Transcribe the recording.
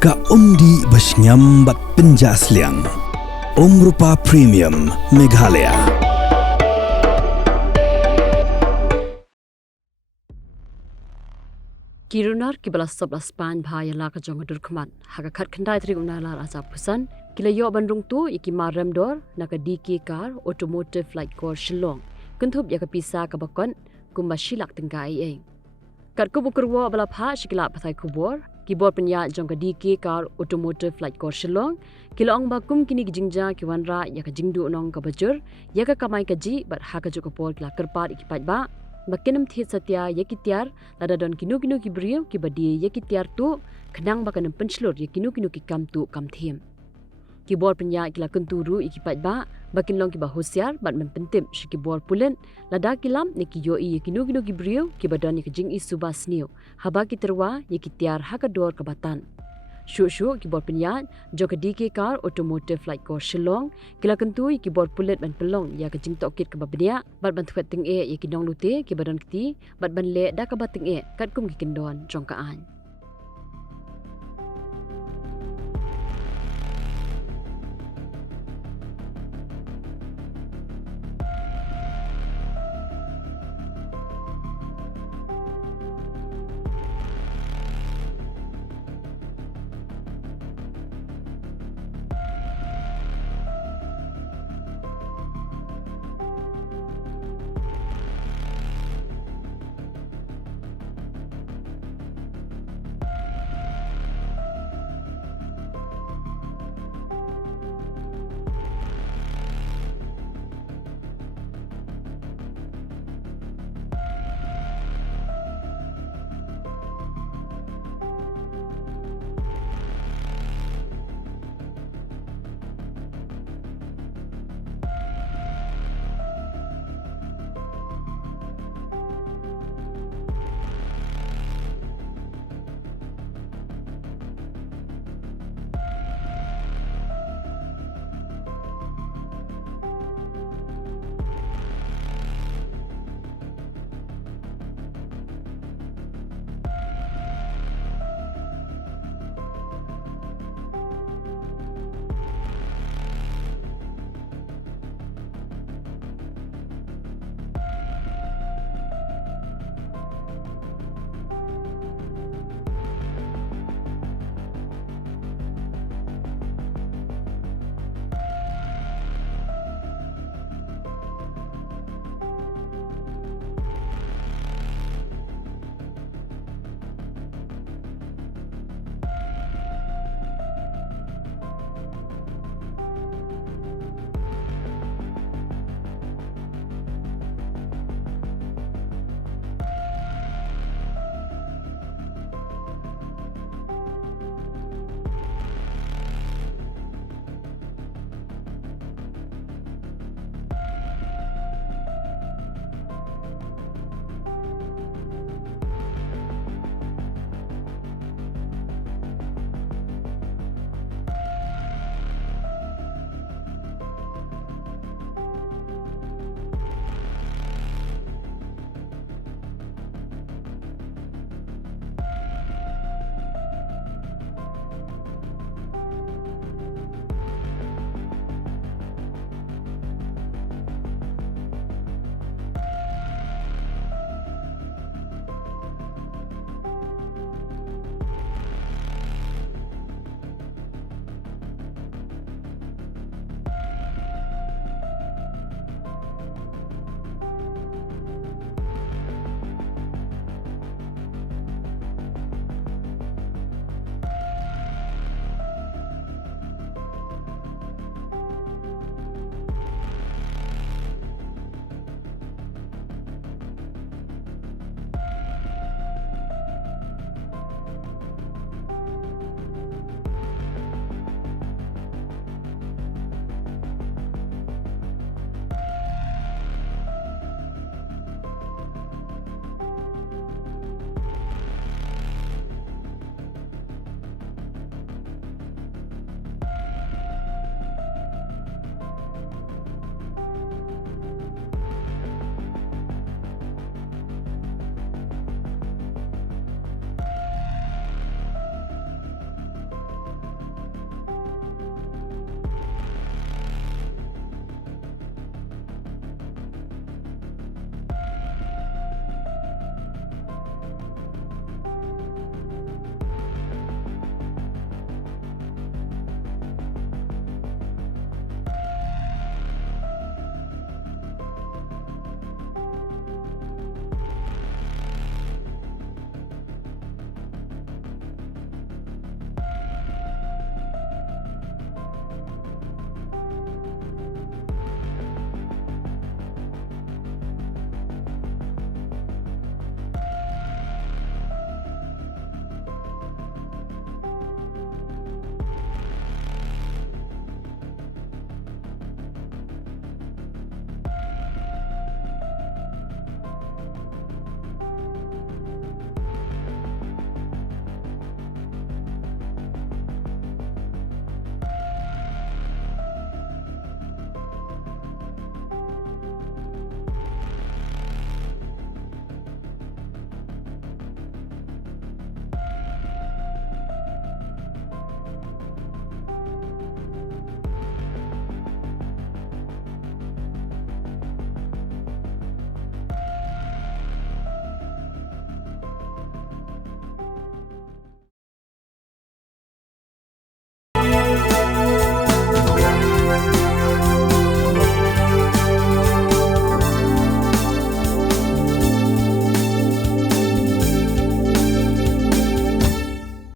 Ka umdi basnyam bat penjasliang. Rupa Premium Meghalaya. Kirunar kibalas 11 pan bahaya la ka jong durkman haga khat khandai tri unala raja pusan kila yo bandung tu iki marem dor naka DK car automotive flight course Shillong kuntup ya ka Pisa ka bakon kumbashilak tengkai eng kat ku bukurwa bala pha shikila pathai kubor kibor penya jong ka DK car automotive flight course Shillong kila ong bakum kini gijingja kiwanra ya ka jingdu nong ka bajur ya ka kamai ka ji bat ha ka jokapor kila kerpat iki Paidbah Bakinam Thied satya yaki Tiar lada don kinu ki brio ki badi yaki Tiar tu kenang bakanam penslur yaki kinu ki kam tu kam thim ki bor penya kila kunturu iki Paidbah bakin long ki bahusiar bat mempentim shiki bor pulen lada kilam niki yoi yaki kinu ki brio ki badon yaki jing isubas niu haba ki terwa yaki Tiar hakador kabatan Shu ki bor penya joka DK car automotive flight course Shillong kila kentu ki bor pulet ban pelong ya ka jing tokit ka babnia bat ban thuat ting e ki Nongtuh ki badon kiti bat ban le da ka bating e kat kum ki kendon jong ka an